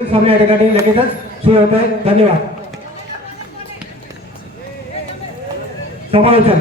सामने या ठिकाणी लगेचच सुरू होत आहे धन्यवाद. समालोचन.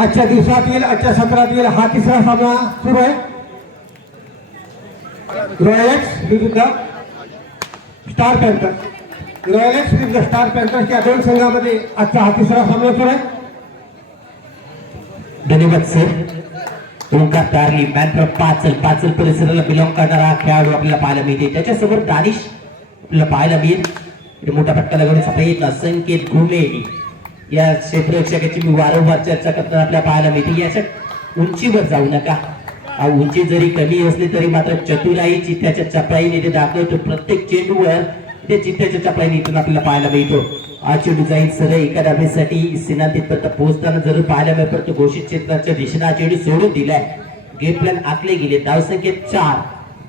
आजच्या दिवसातील आजच्या सत्रातील हा तिसरा सामना सुरू आहे. रॉयल एक्स विरुद्ध स्टार पॅन्थर रॉयल एक्स विरुद्ध स्टार पॅन्थर या दोन संघामध्ये आजचा हा तिसरा सामना सुरू आहे. धन्यवाद सर ओंकार तारली मॅन पाचल पाचल परिसराला बिलॉंग करणारा हा खेळाडू आपल्याला पाहायला मिळते. त्याच्यासमोर दानिश आपल्याला पाहायला मिळेल. मोठ्या पट्ट्याला फटका लागवण्याचा प्रयत्न संकेत घुमे या क्षेत्ररक्षकाची मी वारंवार चर्चा करताना आपल्याला पाहायला मिळते. याच्या उंचीवर जाऊ नका. उंची जरी कमी असली तरी मात्र चतुराई चित्त्याच्या चपळाईने ते दाखवतो. प्रत्येक चेंडूवर ते चित्त्याच्या चपळाईने इथून आपल्याला पाहायला मिळतो. हा चेंडू जाईल सरळ एका डाबेसाठी सीना पोहोचताना जरूर पाहायला मिळत परंतु घोषित क्षेत्राच्या दिशेनं हा चेंडू सोडून दिलाय. गेम प्लॅन आखले गेले. धावसंख्येत चार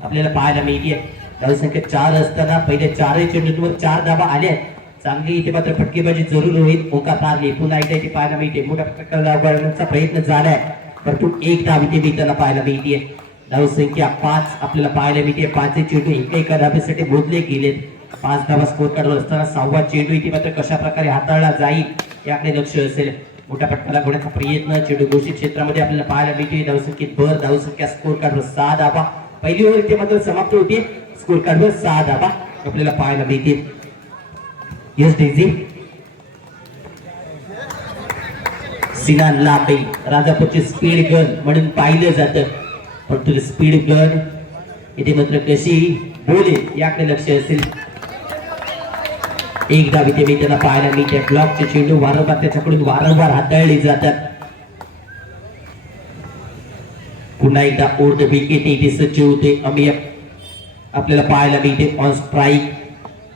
आपल्याला पाहायला मिळते. धावसंख्या चार असताना पहिले चारही चेंडूंवर चार धाबा आल्या. चांगली इथे मात्र फटकेबाजी जरूर होईल. मोका पारली पुन्हा एकदा इथे पाहायला मिळते. मोठ्या फटका प्रयत्न झालाय. परंतु एक धाव इथे मिळताना पाहायला मिळते धावसंख्या पाच आपल्याला पाहायला मिळते पाचही चेंडू एका एका धाब्यासाठी मोजले गेलेत. पाच धावा स्कोर काढवर असताना सहावा चेंडू इथे मात्र कशा प्रकारे हाताळला जाईल याकडे लक्ष असेल. मोठ्या फटका लागवण्याचा प्रयत्न चेंडू घोषित क्षेत्रामध्ये आपल्याला पाहायला मिळते. धावसंख्येत भर धावसंख्या स्कोर काढवर सहा धाबा पहिली ओव्हर इथे मात्र समाप्त होते. स्कोर काढवर सहा धाबा आपल्याला पाहायला मिळतील. यस डेझी सिना लांबे राजापूरचे स्पीड गन म्हणून पाहिलं जातं. पण तुला स्पीड गन इथे मात्र कशी? बोले याकडे लक्ष असेल. एक धाव इथे मी त्यांना पाहायला मिळते ब्लॉकचे चेंडू वारंवार त्याच्याकडून वारंवार हाताळले जातात. पुन्हा एकदा ओढ विकेट इथे सज्ज होते. अमिय आपल्याला पाहायला मिळते. ऑन स्ट्राईक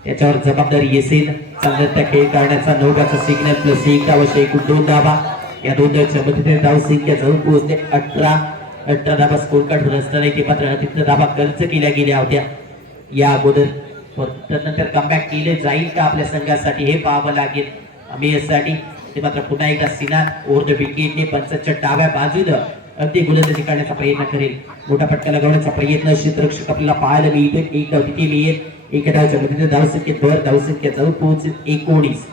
याच्यावर जबाबदारी येसेल. समजा त्या खेळ करण्याचा नोगाचा सिग्नल प्लस एक धाव एकूण दोन धावा या दोन धावच्या मदतीने धाव संख्या जाऊन पोहोचते अठरा अठरा धाबा स्कोर कार्ड असताना इथे मात्र तिथं धाबा खर्च केल्या गेल्या होत्या. या अगोदर पण त्यानंतर कमबॅक केले जाईल का आपल्या संघासाठी हे पाहावं लागेल. आम्ही यासाठी ते मात्र पुन्हा एकदा सिनान ओव्हर द विकेटने पंचाच्या डाव्या बाजूनं अगदी गोलंदाजी करण्याचा प्रयत्न करेल. मोठा फटका लगावण्याचा प्रयत्न क्षेत्ररक्षक आपल्याला पाहायला मिळतो एक धाव तिथे मिळेल. एका धावच्या मध्ये धावसंख्येत भर धावसंख्या जाऊन पोहोचेल एकोणीस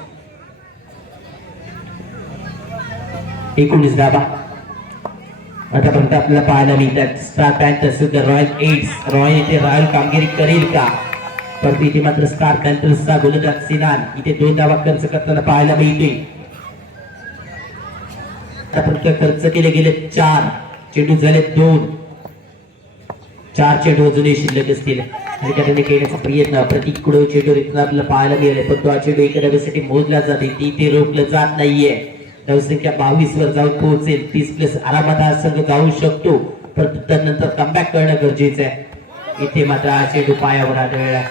एकोणीस धाबा आतापर्यंत आपल्याला पाहायला मिळतात Star Panthers Royal Eights Royal इथे रॉयल कामगिरी करेल का परंतु इथे मात्र स्टार पॅन्थर्सचा गोलंदाज सिनान इथे दोन धावा खर्च करताना पाहायला मिळते आतापर्यंत खर्च केले गेले चार चेंडू झाले दोन चार चेंडू अजूनही शिल्लक असतील आणि त्याने खेळण्याचा प्रयत्न प्रतिकडून चेंडू इथून आपल्याला पाहायला मिळाले पण तो हा चेंडू एका डब्यासाठी मोजला जाते. ती ते रोखलं जात नाहीये. धावसंख्या बावीस वर जाऊन पोहोचेल. तीस प्लस आरामात हा संघ जाऊ शकतो. परंतु त्यानंतर कमबॅक करणं गरजेचं आहे. इथे मात्र हा चेंडू पायावर आढळला.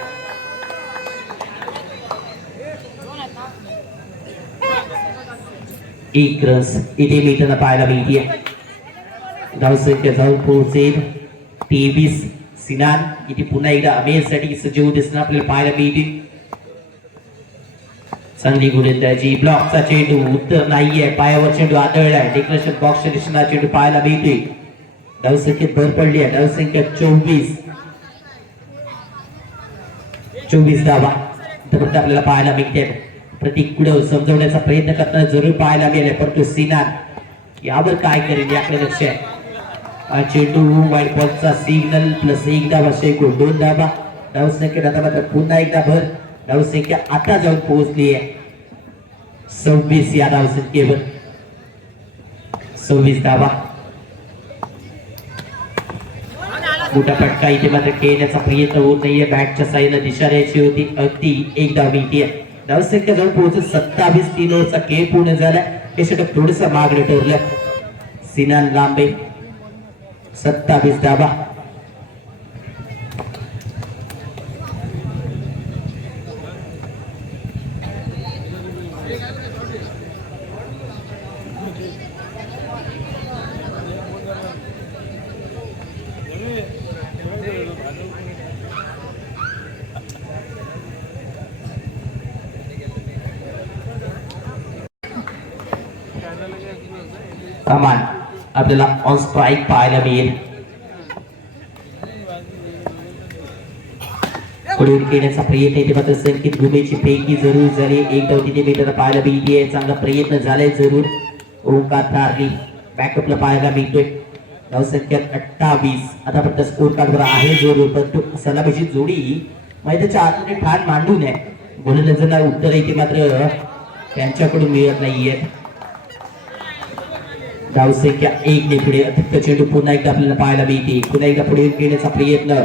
एक रस इथे मी त्यांना पाहायला मिळते धावसंख्या जाऊन पोहोचेल. तेवीस सिनान इथे पुन्हा एकदा अमेरसाठी सज्ज होत असताना आपल्याला पाहायला मिळतील. चांगली गोलंदाजी ब्लॉकचा चेंडू उत्तर नाहीये पायावर चेंडू आदळलाय. डेक्लेशन बॉक्स दिसणार चेंडू पाहायला मिळतोय धावसंख्येत भर पडली आहे. धावसंख्या चोवीस. चोवीस धावा. तर आपल्याला पाहायला मिळते. प्रतीक कुडव समजवण्याचा प्रयत्न करताना जरूर पाहायला मिळाले. परंतु सिनान यावर काय करेल याकडे लक्ष आहे. चेंडू वाईट बॉलचा सिग्नल प्लस एक धावा एकूण दोन धाबा धावसंख्या आता मात्र पुन्हा एकदा भर. धावसंख्या आता जाऊन पोहोचली आहे. सव्वीस या धावसंख्येवर सव्वीस धावा मोठा फटका इथे मात्र खेळण्याचा प्रयत्न होत नाहीये. बॅटच्या साईला दिशा द्यायची होती. अगदी एक धाव मिळते धावसंख्या जाऊन पोहोचत सत्तावीस तीन ओव्हरचा खेळ पूर्ण झाला हे षटक थोडस मागणे ठरलं. सिनान लांबे. सत्तावीस धाबा कमान आपल्याला ऑन स्ट्राईक पाहायला मिळेल पुढे खेळण्याचा प्रयत्न येते मात्र संकेत भूमीची पैकी जरूर झाली. एक धाव तिथे मीटर पाहायला मिळते चांगला प्रयत्न झालाय जरूर. ओंकार थारली बॅकअपला पाहायला मिळतोय. धावसंख्या अठ्ठावीस. आतापर्यंत स्कोर कार्डवर आहे जरूर परंतु सलामीची जोडी मैदानाच्या आतमध्ये ठाण मांडू नये गोलंदाजांना उत्तर येते मात्र त्यांच्याकडून मिळत नाहीये. धावसंख्या एक ने पुढे. अतिरिक्त चेंडू पुन्हा एकदा आपल्याला पाहायला मिळते. पुन्हा एकदा पुढे घेण्याचा प्रयत्न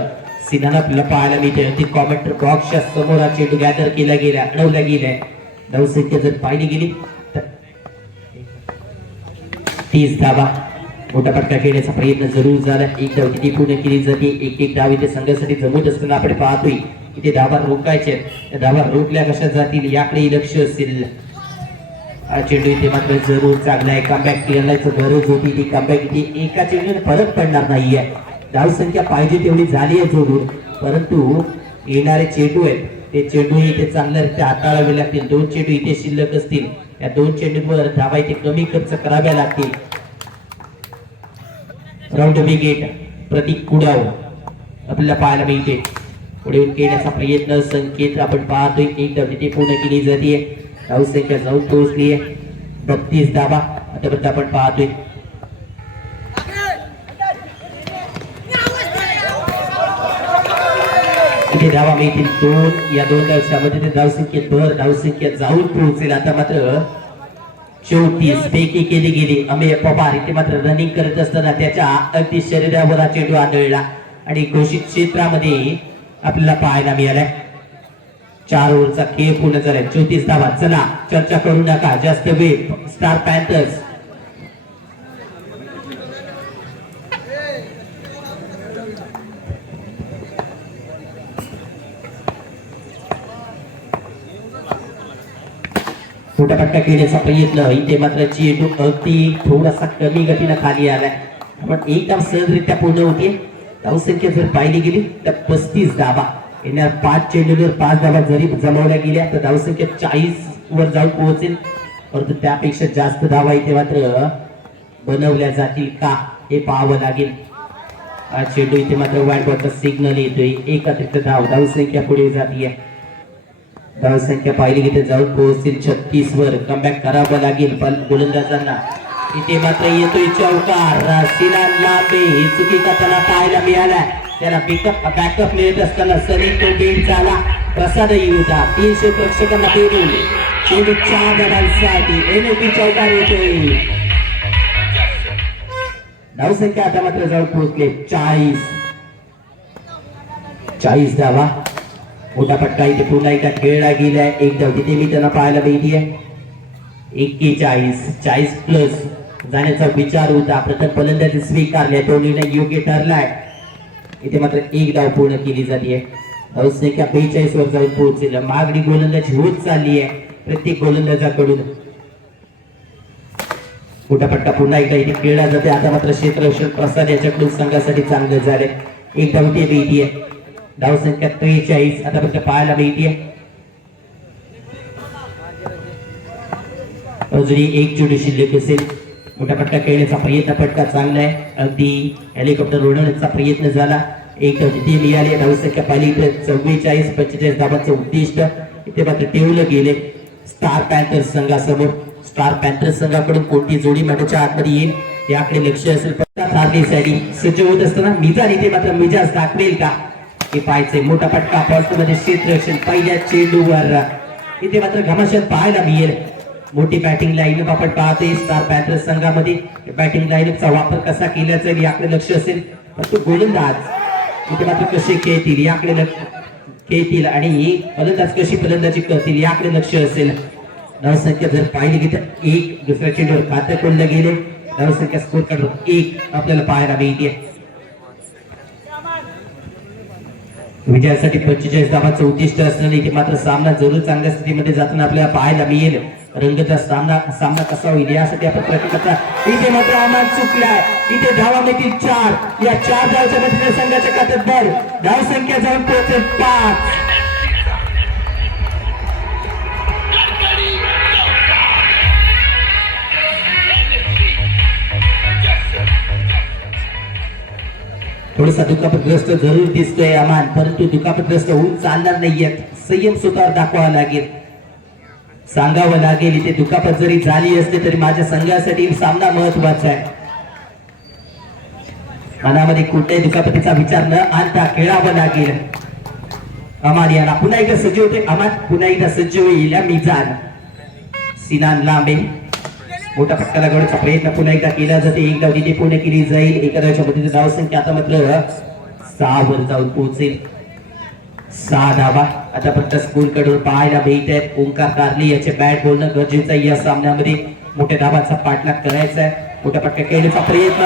सिन्हानं आपल्याला पाहायला मिळते. अगदी कॉमेंटर बॉक्सच्या समोर हा चेंडू गॅदर केला गेला अडवला गेलाय. धावसंख्या जर पाहिली गेली तर तीस धावा. मोठा फटका खेळण्याचा प्रयत्न जरूर झाला. एक धाव किती पूर्ण केली जाते? एक एक धाव इथे संघासाठी जमत असताना आपण पाहतोय. इथे धावा रोखायचे धाबा धावा रोखल्या कशा जातील याकडे लक्ष असेल. चेंडू इथे मात्र जरूर चांगला आहे. कमबॅक केल्याचं गरज होती ती कमबॅक इथे एका चेंडूने फरक पडणार नाहीये. धाव संख्या पाहिजे तेवढी झाली आहे जरूर परंतु येणारे चेंडू आहेत. ते चेंडू इथे चांगल्या हाताळावे लागतील. दोन चेंडू इथे शिल्लक असतील. या दोन चेंडूंवर धावा इथे कमी खर्च कराव्या लागतील. राऊंड विकेट प्रतीक कुडाव आपल्याला पाहायला मिळते. पुढे येण्याचा प्रयत्न संकेत आपण पाहतोय. एकदम इथे पूर्ण केली जाते. धावसंख्या जाऊन पोहोचली आहे बत्तीस धाबा आतापर्यंत आपण पाहतोय. इथे धावा मिळतील दोन. या दोन दिवसामध्ये ते धावसंख्येत भर धावसंख्या जाऊन पोहोचेल. आता मात्र चौतीस पैकी केली गेली. अमेय पवार इथे मात्र रनिंग करत असताना त्याच्या अगदी शरीरावर चेंडू आढळला आणि घोषित क्षेत्रामध्ये आपल्याला पाहायला मिळालाय. चार ओव्हरचा खेळ पूर्ण झालाय. चौतीस धावा चला चर्चा करू नका. जास्त वेळ स्टार पॅन्थर्स मोठा फटका खेळण्याचा प्रयत्न. इथे मात्र चेंडू अगदी थोडासा कमी गतीनं खाली आलाय. पण एकदम सहजरित्या पूर्ण होते. धावसंख्या जर पाहिली गेली तर पस्तीस धावा. येणार पाच चेंडूवर पाच धावा जरी जमवल्या गेल्या तर धावसंख्या चाळीस वर जाऊन पोहोचेल. परंतु त्यापेक्षा जास्त धावा इथे मात्र बनवल्या जातील का हे पाहावं लागेल. हा चेंडू इथे मात्र वाईट बॉलचा सिग्नल येतोय. एक अतिरिक्त धाव धावसंख्या पुढे जातीय. धावसंख्या पाहिली की ते जाऊन पोहोचतील छत्तीस वर. कमबॅक करावं लागेल पण गोलंदाजांना. इथे मात्र येतोय चौकार. सिनान लांबे. ही चुकीचा त्याला पाहायला मिळाला त्याला पिकअप बॅकअप मिळत असताना सनी तो गेम झाला प्रसादही होता. तीनशे प्रेक्षकांना पेरून चेंडू चार धावांसाठी एनओपी चौकार येतोय धावसंख्या आता मात्र जाऊन पोहोचले. चाळीस. चाळीस धावा. मोठा फटका इथे पुन्हा एकदा खेळला गेलाय. एक धाव तिथे मी त्यांना पाहायला मिळतीये एक्केचाळीस. चाळीस प्लस जाण्याचा विचार होता. प्रथम फलंदाजी स्वीकारले तो निर्णय योग्य ठरलाय. इथे मात्र एक धाव पूर्ण केली जाते धावसंख्या बेचाळीस वर जाऊन पोहोचलेलं मागणी गोलंदाजी होत चालली आहे प्रत्येक गोलंदाजाकडून मोठा पट्टा पुन्हा एकदा इथे खेळला जाते आता मात्र क्षेत्ररक्षण प्रसाद याच्याकडून संघासाठी चांगलं झालंय. एक धाव ते मिळतीये धावसंख्या त्रेचाळीस. आता फक्त पाहायला मिळतीये. अजूनही एक चेंडू शिल्लक असेल. मोठा पट्टा खेळण्याचा प्रयत्न पटका चांगला आहे. अगदी हेलिकॉप्टर उडवण्याचा प्रयत्न झाला. एक धाव मिळाले मिळाली धावसंख्या पाहिली. तर चव्वेचाळीस पंचेचाळीस धाबांचं उद्दिष्ट इथे मात्र ठेवलं गेले. स्टार पॅन्थर्स संघासमोर स्टार पॅन्थर्स संघाकडून कोणती जोडी मॅचच्या आतमध्ये येईल याकडे लक्ष असेल. फक्त सज्ज होत असताना मिजान इथे मात्र मिजाज दाखवेल का? हे पाहायचंय. मोठा फटका मध्ये क्षेत्ररक्षण पहिल्या चेंडूवर. इथे मात्र घमाशात पाहायला मिळेल. मोठी बॅटिंग लाईनअप आपण पाहतोय स्टार पॅन्थर्स संघामध्ये. बॅटिंग लाईनअपचा वापर कसा केला जाईल याकडे लक्ष असेल. परंतु गोलंदाज इथे मात्र कसे खेळतील याकडे लक्ष खेळतील आणि फलंदाज कशी फलंदाजी करतील याकडे लक्ष असेल. धावसंख्या जर पाहिली की तर एक दुसऱ्या चेंडूवर पात्र कोणलं गेले? धावसंख्या स्कोर काढून एक आपल्याला पाहायला मिळते. विजयासाठी पंचेचाळीस धावांचं उद्दिष्ट असल्याने इथे मात्र सामना जरूर चांगल्या स्थितीमध्ये जाताना आपल्याला पाहायला मिळेल. रंगता सामना सामना कसा होईल यासाठी आपण प्रत्येकाचा इथे मात्र आम्हाला चुकलाय इथे धावा मिळतील चार. या चार धावच्या मधील संघाच्या खात्यात भर धाव संख्या जाऊन पोहोचेल पाच. थोडासा दुखापतग्रस्त जरूर दिसतोय अमान परंतु दुखापतग्रस्त होऊन चालणार नाहीयेत. संयम स्वतःवर दाखवावा लागेल. सांगावं लागेल इथे दुखापत जरी झाली असते तरी माझ्या संघासाठी सामना महत्त्वाचा आहे. मनामध्ये कुठल्याही दुखापतीचा विचार न आणता खेळावं लागेल. अमान याला पुन्हा एकदा सज्ज होते. अमान पुन्हा एकदा सज्ज होईल मिजान सिनान लांबे. मोठा फटका लागवण्याचा प्रयत्न पुन्हा एकदा केला जाते. एक धाव तिथे पूर्ण केली जाईल. एका धावच्या मधील धावसंख्या आता मात्र सहा वर जाऊन पोहोचेल. सहा धावा आतापर्यंत स्कूल कडून पाहायला भेट आहेत ओंकार कारली याचे बॅट बोलणं गरजेचं आहे या सामन्यामध्ये. मोठ्या धावाचा पाठलाग करायचा आहे. मोठ्या पटक्या खेळण्याचा प्रयत्न.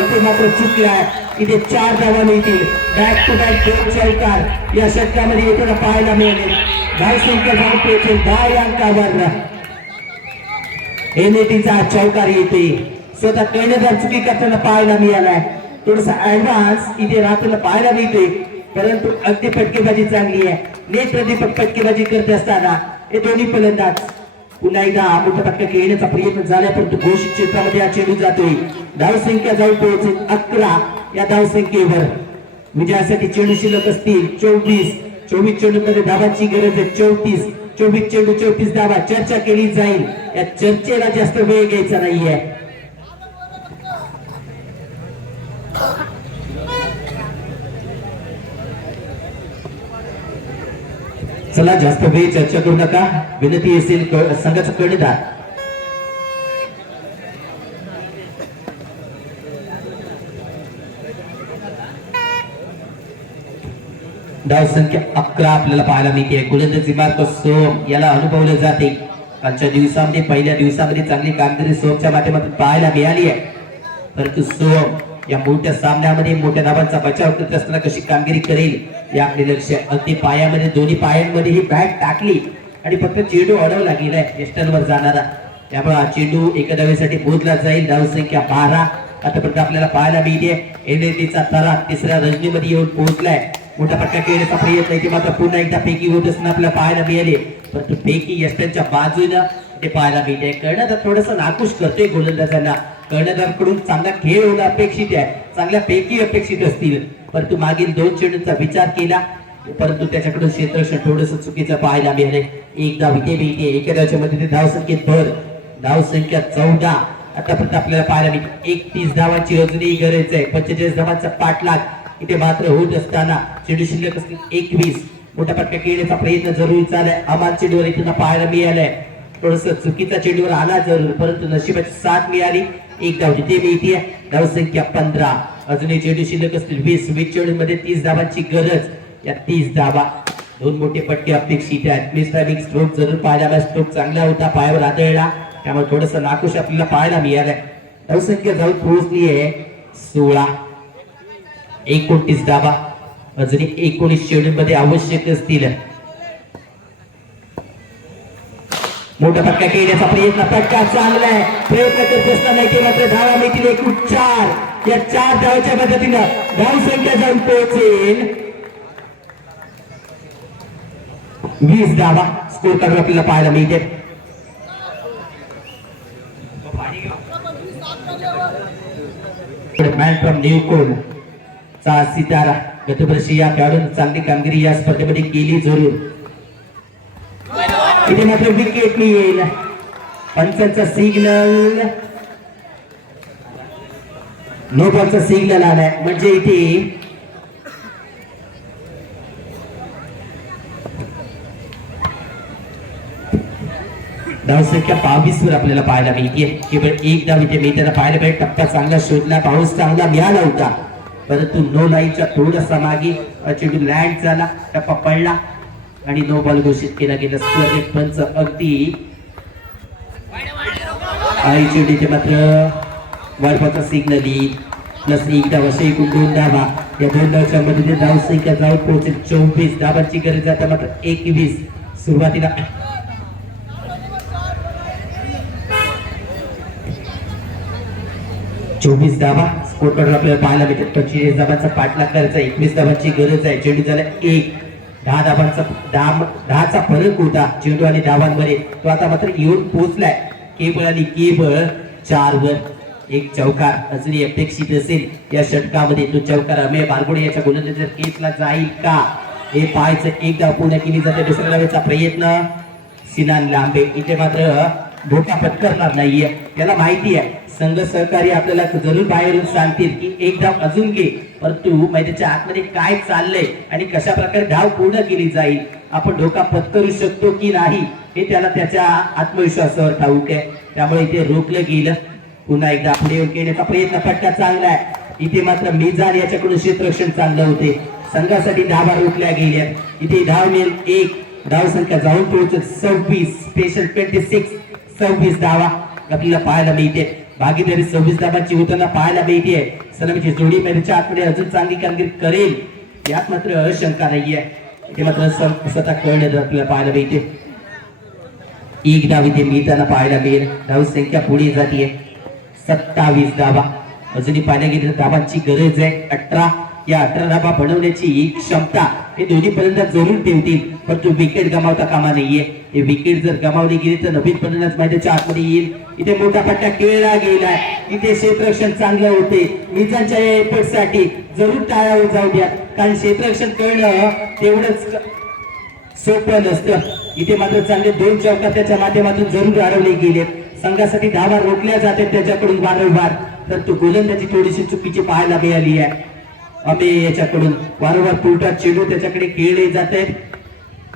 इथे मात्र चुकलाय. इथे चार धावा मिळतील बॅक टू बॅक दोन चौकार या षटकामध्ये येताना पाहायला मिळेल. धावसंख्या जाऊन पोहोचेल दहा या अंकावर. एनएटीचा चौकार येते. स्वतः कैनेदार चुकी करताना पाहायला मिळालाय. थोडासा ऍडव्हान्स इथे राहताना पाहायला मिळते परंतु अगदी फटकेबाजी चांगली आहे. नेत्रदीपक फटकेबाजी करत असताना हे दोन्ही फलंदाज पुन्हा एकदा मोठा फटका खेळण्याचा प्रयत्न झाला परंतु घोषित क्षेत्रामध्ये हा चेंडू जातोय. धावसंख्या जाऊन पोहोचेल अकरा या धावसंख्येवर. विजयासाठी चेंडू शिल्लक असतील चोवीस. चोवीस चेंडू मध्ये धावांची गरज आहे चौतीस. चोवीस चेंडू चौतीस धावा चर्चा केली जाईल. या चर्चेला जास्त वेळ घ्यायचा नाहीये. चला जास्त वेळ चर्चा करू नका. विनंती असेल क- संघाचा कर्णधार संख्या अकरा आपल्याला पाहायला मिळते. गोलंदाजी मार्क सोम याला अनुभवलं जाते. कालच्या दिवसामध्ये पहिल्या दिवसामध्ये चांगली कामगिरी सोमच्या माध्यमातून पाहायला मिळाली आहे. परंतु सोम या मोठ्या सामन्यामध्ये मोठ्या धाबांचा बचाव करत असताना कशी कामगिरी करेल याकडे लक्ष अगदी पायामध्ये दोन्ही पायांमध्ये ही बॅट टाकली आणि फक्त चेंडू अडवला गेलाय यष्टांवर जाणारा. त्यामुळे हा चेंडू एका धावेसाठी मोजला जाईल धावसंख्या बारा. आतापर्यंत आपल्याला पाहायला मिळते एनएटीचा तरा तिसऱ्या रजनीमध्ये येऊन पोहोचलाय. मोठा फटका खेळण्याचा प्रयत्न इथे मात्र पुन्हा एकदा पेकी होत असताना आपल्याला पाहायला मिळाले. परंतु पेकी यष्टनच्या बाजूनं ते पाहायला मिळते. कर्णधार थोडस नाखुश करतोय गोलंदाजांना. कर्णधारकडून चांगला खेळ होणं अपेक्षित आहे. चांगल्या पैकी अपेक्षित असतील. परंतु मागील दोन चेंडूंचा विचार केला. परंतु त्याच्याकडून क्षेत्रक्षण थोडस चुकीचं पाहायला मिळाले एक विके इथे मिळते मध्ये धाव संख्येत भर. धाव संख्या चौदा. आतापर्यंत आपल्याला पाहायला मिळते. एकतीस धावांची अजूनही गरज आहे. पंचेचाळीस धावांचा पाठलाग इथे मात्र होत असताना चेंडू शिल्लक असतील एकवीस. मोठ्या पटक्या खेळण्याचा प्रयत्न जरूर चाललाय. अमान चेंडूवर इथं पाहायला मिळालाय. थोडस चुकीचा चेंडूवर आला जरूर. परंतु नशिबाची साथ मिळाली. एक धाव टीम येते धाव संख्या पंधरा. अजून चेडू शिल्लक असतील वीस. वीस चेंडू मध्ये तीस धावांची गरज. या तीस धावा दोन मोठे पट्टे अपेक्षित आहेत. स्ट्रोक जरूर पाहायला स्ट्रोक चांगला होता. पायावर आदळला. त्यामुळे थोडस नाकुश आपल्याला पाहायला मिळालाय. धावसंख्या जाऊन पोहोचली आहे. सोळा. एकोणतीस धावा. अजून एकोणीस चेडू मध्ये आवश्यक असतील. मोठा फटका घेण्याचा प्रयत्न फटका चांगला आहे प्रयत्न करत असताना की मात्र धावा मिळतील एकूण चार या चार धावाच्या मदतीनं धाव संख्या जाऊन पोहोचेल. वीस धावा. स्कोर काढून आपल्याला पाहायला मिळते. मॅन फ्रॉम न्यूकोल चा सितारा. गतवर्षी या खेळाडून चांगली कामगिरी या स्पर्धेमध्ये केली जरूर इथे मात्र विकेट येईल. पंचांचा सिग्नल नो बॉलचा सिग्नल आलाय. म्हणजे इथे धावसंख्या बावीस वर आपल्याला पाहायला मिळते केवळ एक धाव इथे मिळताना पाहायला पाहिजे टप्पा चांगला शोधला. पाऊस चांगला मिळाला होता. परंतु नो लाईनच्या थोडासा मागे. हा चेंडू लँड झाला. टप्पा पडला. आणि नो बॉल घोषित केला गेला. स्क्वेअर पंच अगदी. आई चेडीचे मात्र वाढपाचा सिग्नल येईल प्लस एक धावा असे एकूण दोन धावा. या दोन धावच्या मदतीने धाव संख्या जाऊन पोहोचेल. चोवीस धावांची गरज आता मात्र एकवीस. सुरुवातीला चोवीस धावा. स्कोरकडे आपल्याला पाहायला भेटत पंचवीस धावांचा पाठलाग करायचा एकवीस धावांची गरज आहे. चेंडू झाला एक. दहा धावांचा दहा दहाचा फरक होता चेंडू आणि धावांमध्ये तो आता मात्र येऊन पोहोचलाय. केबळ आणि केबळ चार वर एक चौकार अजूनही अपेक्षित असेल. या षटकामध्ये तो चौकार अमेय बारगुडे याच्या गोलंदाजर केसला जाईल का? हे पाहायचं एकदा पूर्ण केली जाते दुसऱ्या वेळेचा प्रयत्न. सिनान लांबे. इथे मात्र धोका पत्करणार नाहीये. त्याला माहिती आहे संघ सहकारी आपल्याला जरूर बाहेरून सांगतील की एक धाव अजून घे. परंतु मैदानाच्या आतमध्ये काय चाललंय आणि कशा प्रकारे धाव पूर्ण केली जाईल आपण धोका पत्करू शकतो की नाही हे त्याला त्याच्या आत्मविश्वासावर ठाऊक आहे. त्यामुळे इथे रोखलं गेलं. पुन्हा एकदा पुढे येऊन घेण्याचा प्रयत्न फटका चांगला आहे. इथे मात्र मिजान याच्याकडून क्षेत्ररक्षण चांगलं होते. संघासाठी धावा रोखल्या गेल्या. इथे धाव मिळेल एक. धाव संख्या जाऊन पोहोचत सव्वीस. स्पेशल ट्वेंटी सिक्स सव्वीस धावा. आपल्याला पाहायला मिळते. भागीदारी सव्वीस धावांची होताना पाहायला मिळते. सलामीची जोडी मेरीच्या आतमध्ये अजून चांगली कामगिरी करेल. यात मात्र शंका नाहीये. ते मात्र स्वतः कळण्यात आपल्याला पाहायला मिळते. एक धाव इथे मिळताना पाहायला मिळेल. धाव संख्या पुढे जाते सत्तावीस धावा. अजूनही पाहिल्या गेली धावांची गरज आहे. अठरा या अठरा धाबा बनवण्याची क्षमता हे दोन्ही फलंदाज जरूर ठेवतील. परंतु विकेट गमावता कामा नाहीये. हे विकेट जर गमावली गेली तर नवीन फलंदाज मैदानाच्या आतमध्ये येईल. इथे मोठा पट्टा खेळला गेलाय. इथे क्षेत्ररक्षण चांगलं होते. मिजांच्या या effort साठी जरूर टाळावर जाऊ द्या. कारण क्षेत्ररक्षण करणं तेवढंच सोपं नसतं. इथे मात्र चांगले दोन चौका त्याच्या माध्यमातून जरूर अडवले गेले संघासाठी धावा रोखल्या जातात त्याच्याकडून वारंवार. तर तो गोलंदाजी थोडीशी चुकीची पाहायला मिळाली आहे. अमे याच्याकडून वारंवार पुलटात चेंडू त्याच्याकडे खेळले जात.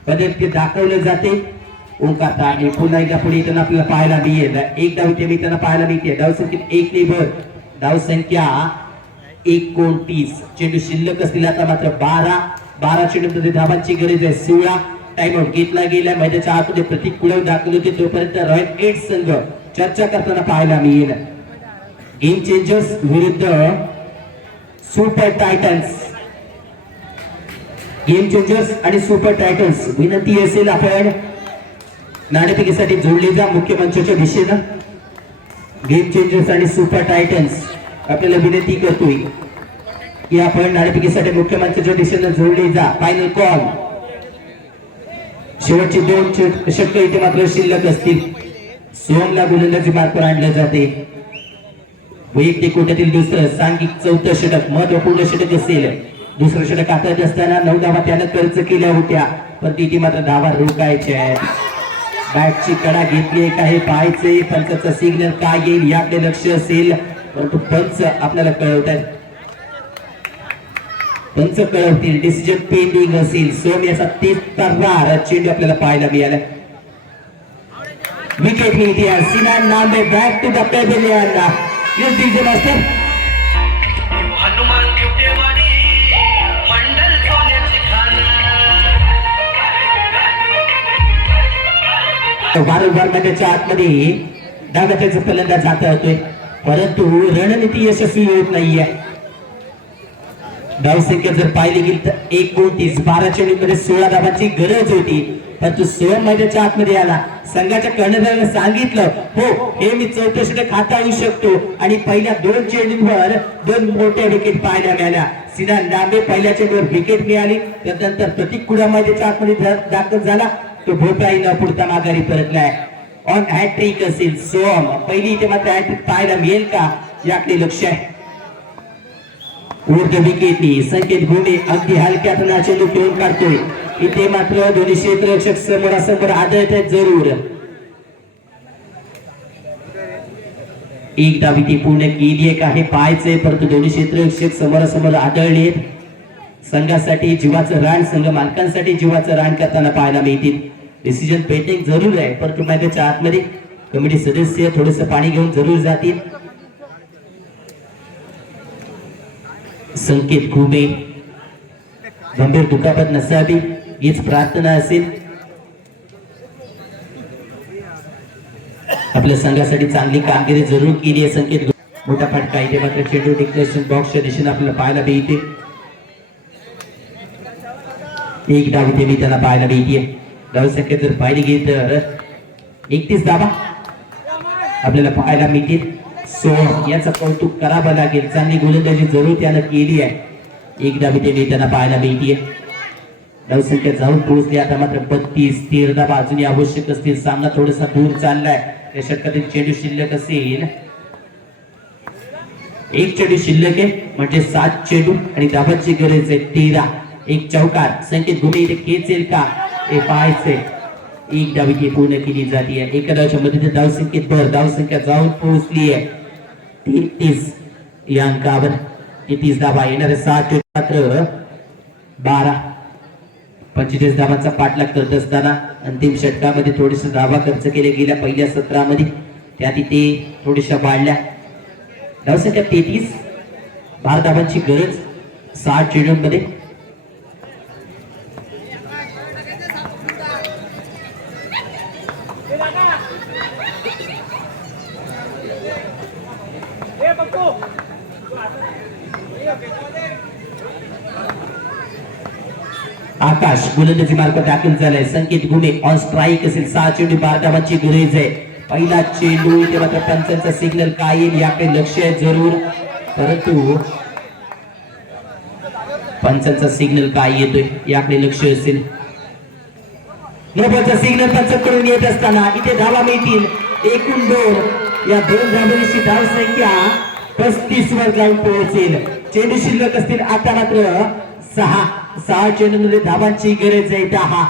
आहेत ते दाखवले जाते. ओंकार आणि पुन्हा एकदा पुढे त्यांना आपल्याला पाहायला मिळेल. एक धाव मी त्यांना पाहायला मिळते. धावसंख्या एक नाही भर धावसंख्या एकोणतीस. चेंडू शिल्लक असलेला आता मात्र बारा. बारा चेंडूमध्ये धावांची गरज आहे. सोळा टाइम आउट घेतला गेला. मैदानाच्या आतमध्ये प्रतीक कुळव दाखवले होते. तोपर्यंत रॉयल एट संघ चर्चा करताना पाहायला मिळेल. गेम चेंजर्स विरुद्ध सुपर टायटन्स गेम चेंजर्स आणि सुपर टायटन्स विनंती असेल आपण नाणेफेकीसाठी जोडले जा मुख्य मंचाच्या दिशेनं. गेम चेंजर्स आणि सुपर टायटन्स आपल्याला विनंती करतोय की आपण नाणेफेकीसाठी मुख्य मंचाच्या दिशेनं जोडले जा. फायनल कॉल शेवटचे दोन षटक इथे मात्र शिल्लक असतील. सोमला गोलंदाजी मार्कवर आणलं जाते. वैयक्तिक कोट्यातील दुसरं सांघिक चौथं षटक महत्त्वपूर्ण षटक असेल दुसरं षटक हातात असताना नऊ धावा त्यानं खर्च केल्या होत्या. पण तिथे मात्र धावा रोखायच्या आहेत. बॅटची कडा घेतली का हे पाहायचे पंचाचा सिग्नल काय येईल याकडे लक्ष असेल. परंतु पंच आपल्याला कळवत आहेत. पंच कळवतील डिसिजन पेंडिंग असेल. सोम याचा तीस तर्रार चेंडू आपल्याला पाहायला मिळाला. विकेट मिळते. Sinan Nambe back to the pavilion yes DJ master. Hanuman Dutewadi Mandal सोन्याची खाना. वारंवार मैदानाच्या आतमध्ये डाव्याचा फलंदाज जाता होतोय परंतु रणनीती यशस्वी होत नाहीये. धावसंख्या जर पाहिली गेली तर एकोणतीस बारा चेंडूमध्ये सोळा धावांची गरज होती. परंतु सोळा मैदानाच्या आतमध्ये आला. संघाच्या कर्णधाराने सांगितलं हो हे मी चौथं खाता येऊ शकतो. आणि पहिल्या दोन चेंडूंवर दोन मोठ्या विकेट पाहायला मिळाल्या. सिना डांबे पहिल्या चेंडूवर विकेट मिळाली. त्यानंतर प्रतीक कुडा आतमध्ये दाखल झाला. तो भोपाळी न पुढता माघारी परतलाय ऑन हॅट्रिक असेल सोम पहिली इथे मात्र हॅट्रिक पाहायला मिळेल का? याकडे लक्ष आहे. ऊर्ध विकेटी संकेत घोडे अगदी हलक्यात चेंडू खेळून काढतोय. इथे मात्र दोन्ही क्षेत्ररक्षक समोरासमोर आदळतात जरूर. एक धाव पूर्ण केली आहे पाहायचंय परंतु दोन्ही क्षेत्ररक्षक समोरासमोर आदळले संघासाठी जीवाचं रान संघ मालकांसाठी जीवाचं रान करताना पाहायला मिळतील. डिसिजन पेंडिंग जरूर आहे परंतु मैदानाच्या आतमध्ये कमिटी सदस्य थोडस पाणी घेऊन जरूर जातील. संकेत खुबे गंभीर दुखापत नसावी. हीच प्रार्थना असेल. आपल्या संघासाठी चांगली कामगिरी जरूर केली आहे संकेत मोठा फटका इथे मात्र चेंडू डिक्लेरेशन बॉक्सच्या दिशेने आपल्याला पाहायला मिळते. एक डाव इथे मी त्याला पाहायला मिळते डाव संख्या जर पाहिली गेली तर एकतीस धावा आपल्याला पाहायला मिळतील. सोहम याचं कौतुक करावं लागेल. चांगली गोलंदाजी जरूर त्यानं केली आहे. एक डाव इथे मी त्यांना पाहायला मिळते धावसंख्या जाऊन पोहोचली. आता मात्र बत्तीस तीर धावा अजूनही आवश्यक असतील. सामना थोडासा दूर चाललाय. या षटकातील चेंडू शिल्लक असेल. एक चेंडू शिल्लक आहे म्हणजे सात चेंडू आणि धाबाची गरज आहे तेरा. एक चौकार. संकेत घुमे इथे खेचेल का? हे पाहायचंय. एक डावी ती पूर्ण केली जाते एका डावच्या मदतीने धाव संख्येत भर. धाव संख्या जाऊन पोहोचली आहे. तेहतीस. या अंकावर तेहतीस धावा. येणारे सात चेंडू मात्र बारा. पंचेचाळीस धावांचा पाठलाग करत असताना अंतिम षटकामध्ये थोडेसे धावा खर्च केल्या गेल्या पहिल्या सत्रामध्ये. त्या तिथे थोड्याशा वाढल्या. धावसंख्या तेहतीस बारा धावांची गरज साठ चेंडूंमध्ये आकाश गोलंदाजी मार्ग दाखल झालाय. संकेत गुन्हे ऑन स्ट्राईक असेल. सहा चेंडू बारा धावांची गरज आहे. पहिला चेंडू इथे मात्र पंचांचा सिग्नल काय येईल याकडे लक्ष आहे जरूर. परंतु पंचांचा सिग्नल काय येतोय? याकडे लक्ष असेल. नोबलचा सिग्नल पंचांकडून येत असताना इथे धावा मिळतील. एकूण दोन. या दोन धावांची धाव संख्या पस्तीस वर जाऊन पोहोचेल. चेंडू शिल्लक असतील आता मात्र सहा. सहा चेंडूमध्ये धाबांची गरज आहे दहा.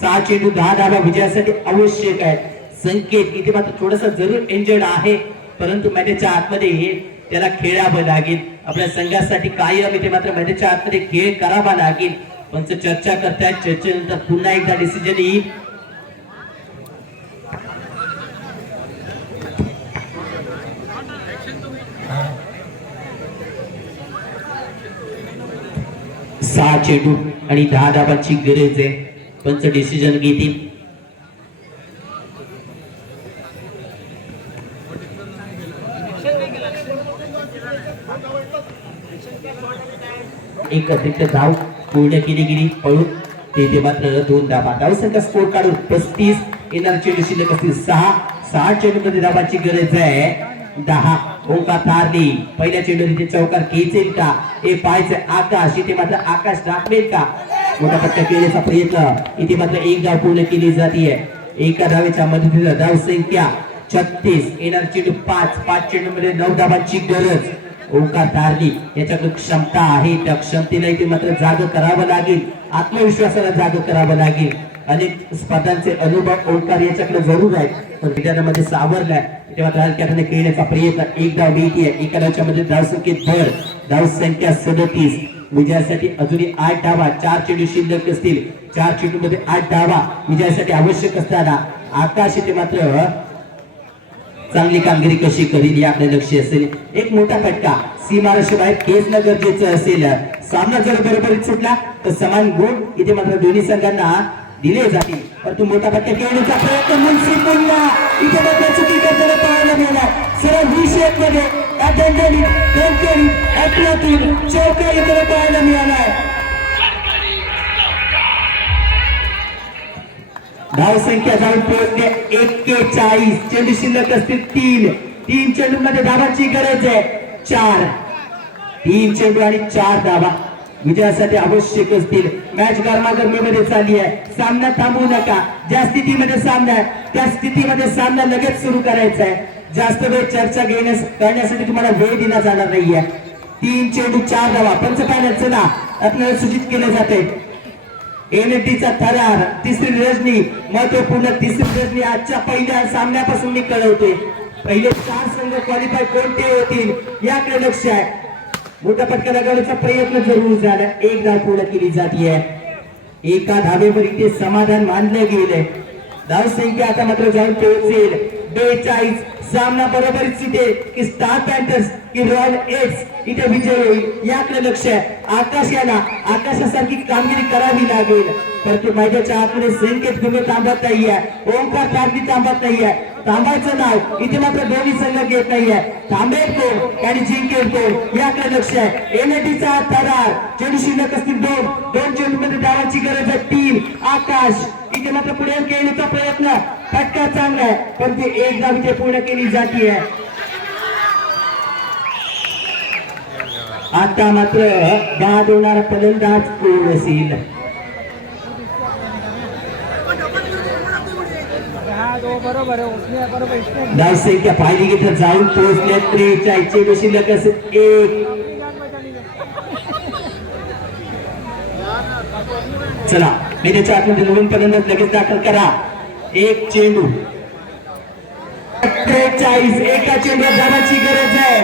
सहा चेंडू दहा धाबा विजयासाठी आवश्यक आहे संकेत इथे मात्र थोडासा जरूर इंजर्ड आहे परंतु मॅचच्या आतमध्ये त्याला खेळावं लागेल. आपल्या संघासाठी कायम इथे मात्र मॅचच्या आतमध्ये खेळ करावा लागेल. पण चर्चा करतायत चर्चेनंतर पुन्हा एकदा डिसिजन येईल. सहा चेंडू आणि दहा धाबांची गरज आहे. पंच डिसिजन घेतील? एक अतिरिक्त धाव पूर्ण केली गेली. पळून तेथे मात्र दोन दाबा धाव संख्या स्कोर काढून पस्तीस. येणार चेंडू शिल्लक असतील सहा. सहा चेंडू मध्ये धाबाची गरज आहे. दहा. ओंकार तारली पहिल्या चेंडू चौकार खेचेल का? हे पाहायचं आकाश. इथे मात्र आकाश दाखवेल का? मोठा पट्टा केल्याचा प्रयत्न. इथे मात्र एक धाव पूर्ण केली जाते एका धावेच्या मदतीला धाव संख्या छत्तीस. येणार चेंडू पाच. पाच चेंडू मध्ये नऊ धावांची गरज. ओंकार तारली याच्याकडे क्षमता आहे. त्या क्षमतेला इथे मात्र जाग करावं लागेल. आत्मविश्वासाला जाग करावं लागेल. अनेक स्पर्धांचे अनुभव ओंकार याच्याकडे जरूर आहेत. पण मैदानामध्ये सावरल्या तेव्हा मात्र खेळण्याचा प्रयत्न एक धाव मिळतीये एका मध्ये भर. धावसंख्या सदतीस. विजयासाठी अजूनही आठ धावा. चार चेंडू शिल्लक असतील. चार चेंडू मध्ये आठ धावा. विजयासाठी आवश्यक असताना आकाश इथे मात्र चांगली कामगिरी कशी करील याकडे लक्ष असेल. एक मोठा फटका. महाराष्ट्र बाहेर खेचणं गरजेचं असेल. सामना जर बरोबरीत सुटला तर समान गुण. इथे मात्र दोन्ही संघांना दिले जाते परंतु मोठा फटका खेळण्याचा प्रयत्न मुन्सी पुन्हा इथे मात्र चुकी करताना पाहायला मिळाला. सरळ वीस एक मध्ये अटंडनी चौका इकडे पाहायला मिळालाय. धाव जाऊन पोहोचते. एक्केचाळीस. चेंडू शिल्लक असतील तीन. तीन चेंडू मध्ये धाबाची गरज आहे. चार. तीन चेंडू आणि चार धाबा म्हणजे विजयासाठी आवश्यक असतील. मॅच गरमागरमीमध्ये चालली आहे. सामना थांबवू नका. ज्या स्थितीमध्ये सामना आहे त्या स्थितीमध्ये सामना लगेच सुरू करायचा आहे. जास्त वेळ चर्चा घेण्यास करण्यासाठी तुम्हाला वेळ दिला जाणार नाहीये. तीन चेंडू चार धावा. पंच पॅनल चला आपल्याला सूचित केले जाते एनएटीचा थरार तिसरी रजनी महत्त्वपूर्ण तिसरी रजनी आजच्या पहिल्या सामन्यापासून मी कळवते पहिले चार संघ क्वालिफाय कोणते होतील याकडे लक्ष आहे. मोठ्या फटका लगावण्याचा प्रयत्न जरूर झाला. एक धाव पूर्ण केली जाते एका धावेवर इथे समाधान मानलं गेलंय धाव संख्या आता मात्र जाऊन पोहोचेल. बेचाळीस सामना बरोबरीच इथे की स्टार पॅन्टर्स की रॉयल एट्स इथे विजय होईल याकडे लक्ष आहे. आकाश याला आकाशासारखी कामगिरी करावी लागेल. परंतु मैदाच्या आतमध्ये संकेत गुन्हे थांबत नाहीये. ओंकार चांदी थांबत नाहीये. थांबायचं नाव इथे मात्र दोन्ही संघ घेत नाहीये. थांबेल कोण आणि जिंकेल कोण याकडे लक्ष आहे. एनटीचा थरार चेंडू शिल्लक असतील दोन. दोन चेंडू मध्ये धावांची गरज आहे. तीन. आकाश. इथे मात्र पुढे खेळण्याचा प्रयत्न. फटका चांगला आहे. पण ते एक धाव इथे पूर्ण केली जाते. आता मात्र दहा देणारा फलंदाज कोण असेल हा संख्या पाहिली की तर जाऊन पोहोचल्या त्रेचाळीसचे चेंडू शिल्लक असेल एक. चला मी त्याच्या आतमध्ये नवीन पर्यंत लगेच दाखल करा. एक चेंडू. त्रेचाळीस एका चेंडूवर धावाची गरज आहे.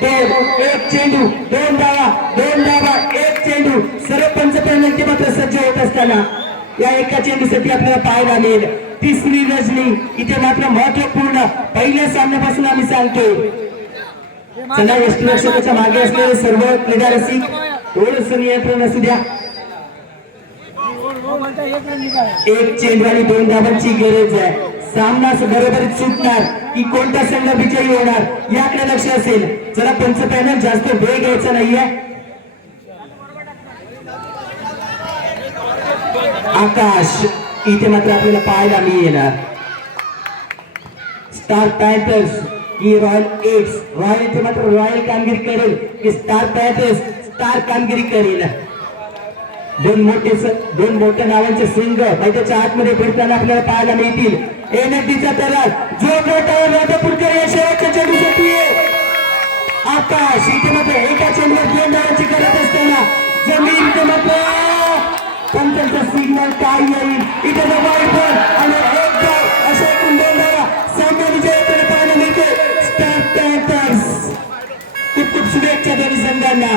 दोन एक चेंडू दोन धावा दोन धावा एक चेंडू. सरपंच पंचपर्यंत मात्र सज्ज होत असताना. या एका चेंडूसाठी आपल्याला पाय लागेल तिसरी रजनी इथे मात्र महत्त्वपूर्ण पहिल्या सामन्यापासून आम्ही सांगतो चला यष्टीरक्षकाच्या मागे असलेले सर्व क्रीडा रसिक थोडस नियंत्रण असू द्या. एक चेंडू आणि दोन धाबांची गरज आहे. सामना बरोबर सुटणार की कोणता संघ विजयी होणार याकडे लक्ष असेल. जरा पंच जास्त वेळ घ्यायचा नाहीये. आकाश इथे मात्र आपल्याला पाहायला मिळेल. स्टार पॅन्थर्स ही रॉयल एट्स रॉयल इथे मात्र रॉयल कामगिरी करेल. की स्टार पॅन्थर्स स्टार कामगिरी करेल. दोन मोठे दोन मोठ्या नावांचे सिंग मैदाच्या आतमध्ये फिरताना आपल्याला पाहायला मिळतील. एनएफडीचा तलाव जो मोठा राधापूरकर या शेवटच्या चेंडूसाठी आकाश इथे मात्र एका चेंडूवर दोन धावांची गरज असताना जमीन ते मात्र पण त्यांचा सिग्नल काय येईल? इथे मोबाईल फोन आणि एक गाव अशा एकूण दोन धावा सामना विजयाकडे पाहायला मिळते स्टार खूप खूप शुभेच्छा दोन्ही संघांना.